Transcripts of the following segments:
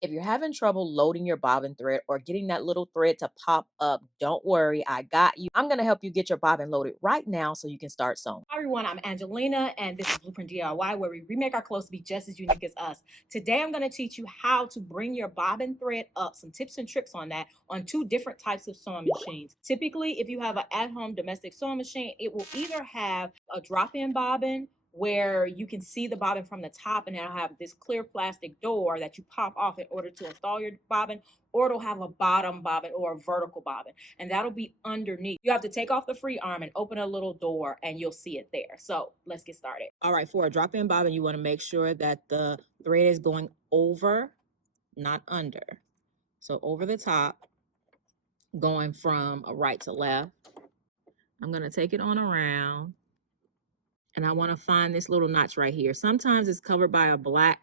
If you're having trouble loading your bobbin thread or getting that little thread to pop up, don't worry, I got you. I'm going to help you get your bobbin loaded right now so you can start sewing. Hi everyone, I'm Angelina and this is Blueprint DIY where we remake our clothes to be just as unique as us. Today I'm going to teach you how to bring your bobbin thread up, some tips and tricks on that on two different types of sewing machines. Typically, if you have an at-home domestic sewing machine, it will either have a drop-in bobbin where you can see the bobbin from the top and it'll have this clear plastic door that you pop off in order to install your bobbin, or it'll have a bottom bobbin or a vertical bobbin, and that'll be underneath. You have to take off the free arm and open a little door and you'll see it there. So let's get started. All right, for a drop-in bobbin, you want to make sure that the thread is going over, not under. So over the top, going from a right to left. I'm going to take it on around. And I want to find this little notch right here. Sometimes it's covered by a black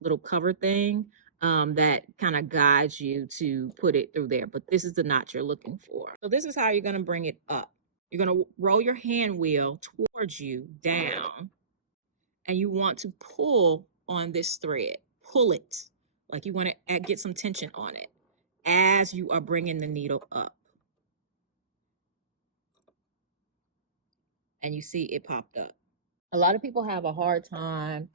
little cover thing that kind of guides you to put it through there. But this is the notch you're looking for. So this is how you're going to bring it up. You're going to roll your hand wheel towards you down. And you want to pull on this thread. Pull it. Like you want to get some tension on it as you are bringing the needle up. And you see it popped up. A lot of people have a hard time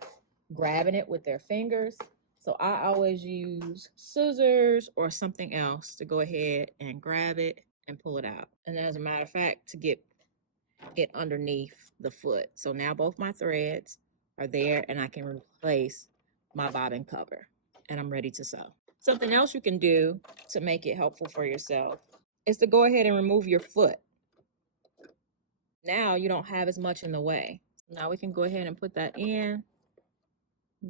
grabbing it with their fingers. So I always use scissors or something else to go ahead and grab it and pull it out. And as a matter of fact, to get it underneath the foot. So now both my threads are there and I can replace my bobbin cover and I'm ready to sew. Something else you can do to make it helpful for yourself is to go ahead and remove your foot. Now you don't have as much in the way. Now we can go ahead and put that in,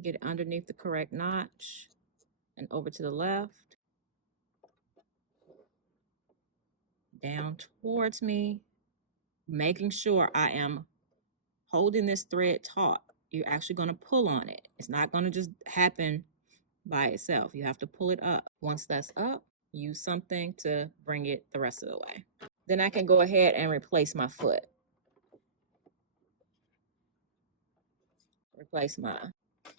get it underneath the correct notch and over to the left, down towards me, making sure I am holding this thread taut. You're actually going to pull on it. It's not going to just happen by itself. You have to pull it up. Once that's up, use something to bring it the rest of the way. Then I can go ahead and replace my foot. Replace my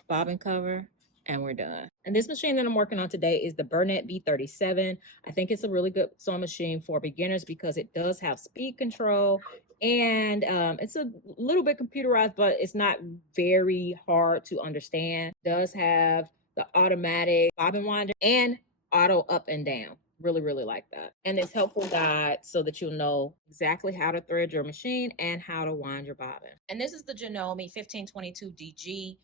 bobbin cover, and we're done. And this machine that I'm working on today is the Burnett B37. I think it's a really good sewing machine for beginners because it does have speed control and it's a little bit computerized, but it's not very hard to understand. It does have the automatic bobbin winder and auto up and down. Really like that. And it's helpful guide so that you'll know exactly how to thread your machine and how to wind your bobbin. And this is the Janome 1522 DG.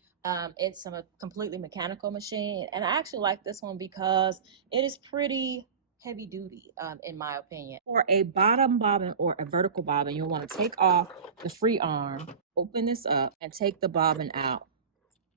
It's a completely mechanical machine, and I actually like this one because it is pretty heavy duty, in my opinion. For a bottom bobbin or a vertical bobbin, you'll want to take off the free arm, open this up, and take the bobbin out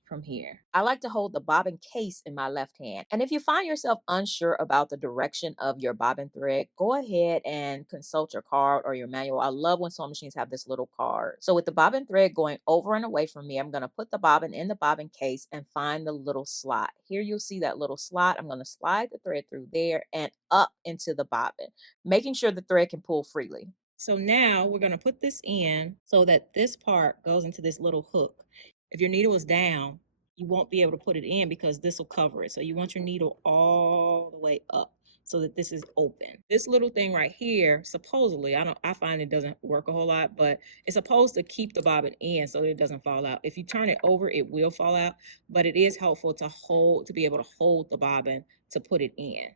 from here. I like to hold the bobbin case in my left hand. And if you find yourself unsure about the direction of your bobbin thread, go ahead and consult your card or your manual. I love when sewing machines have this little card. So with the bobbin thread going over and away from me, I'm going to put the bobbin in the bobbin case and find the little slot. Here you'll see that little slot. I'm going to slide the thread through there and up into the bobbin, making sure the thread can pull freely. So now we're going to put this in so that this part goes into this little hook. If your needle is down, you won't be able to put it in because this will cover it. So you want your needle all the way up so that this is open. This little thing right here, supposedly, I find it doesn't work a whole lot, but it's supposed to keep the bobbin in so that it doesn't fall out. If you turn it over, it will fall out, but it is helpful to be able to hold the bobbin to put it in.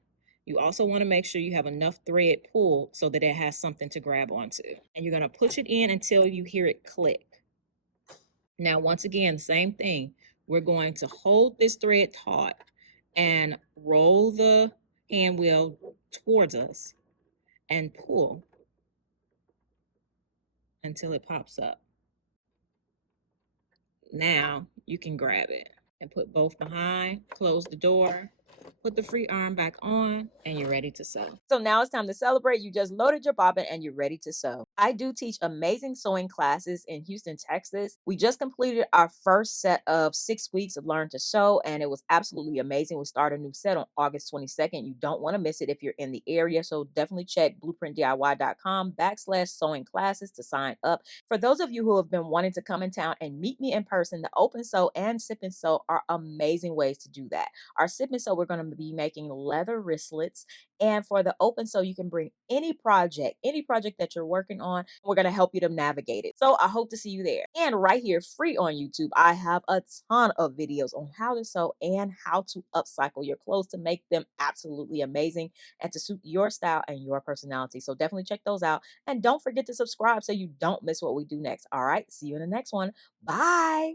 You also want to make sure you have enough thread pulled so that it has something to grab onto. And you're going to push it in until you hear it click. Now, once again, same thing. We're going to hold this thread taut and roll the hand wheel towards us and pull until it pops up. Now you can grab it and put both behind, close the door, put the free arm back on, and you're ready to sew. So now it's time to celebrate. You just loaded your bobbin and you're ready to sew. I do teach amazing sewing classes in Houston, Texas. We just completed our first set of 6 weeks of Learn to Sew, and it was absolutely amazing. We start a new set on August 22nd. You don't want to miss it if you're in the area. So definitely check blueprintdiy.com/sewing classes to sign up. For those of you who have been wanting to come in town and meet me in person, the Open Sew and Sip and Sew are amazing ways to do that. Our Sip and Sew, we're going to be making leather wristlets, and for the open, so you can bring any project that you're working on. We're going to help you to navigate it. So I hope to see you there. And right here, free on YouTube, I have a ton of videos on how to sew and how to upcycle your clothes to make them absolutely amazing and to suit your style and your personality. So definitely check those out. And don't forget to subscribe so you don't miss what we do next. All right. See you in the next one. Bye.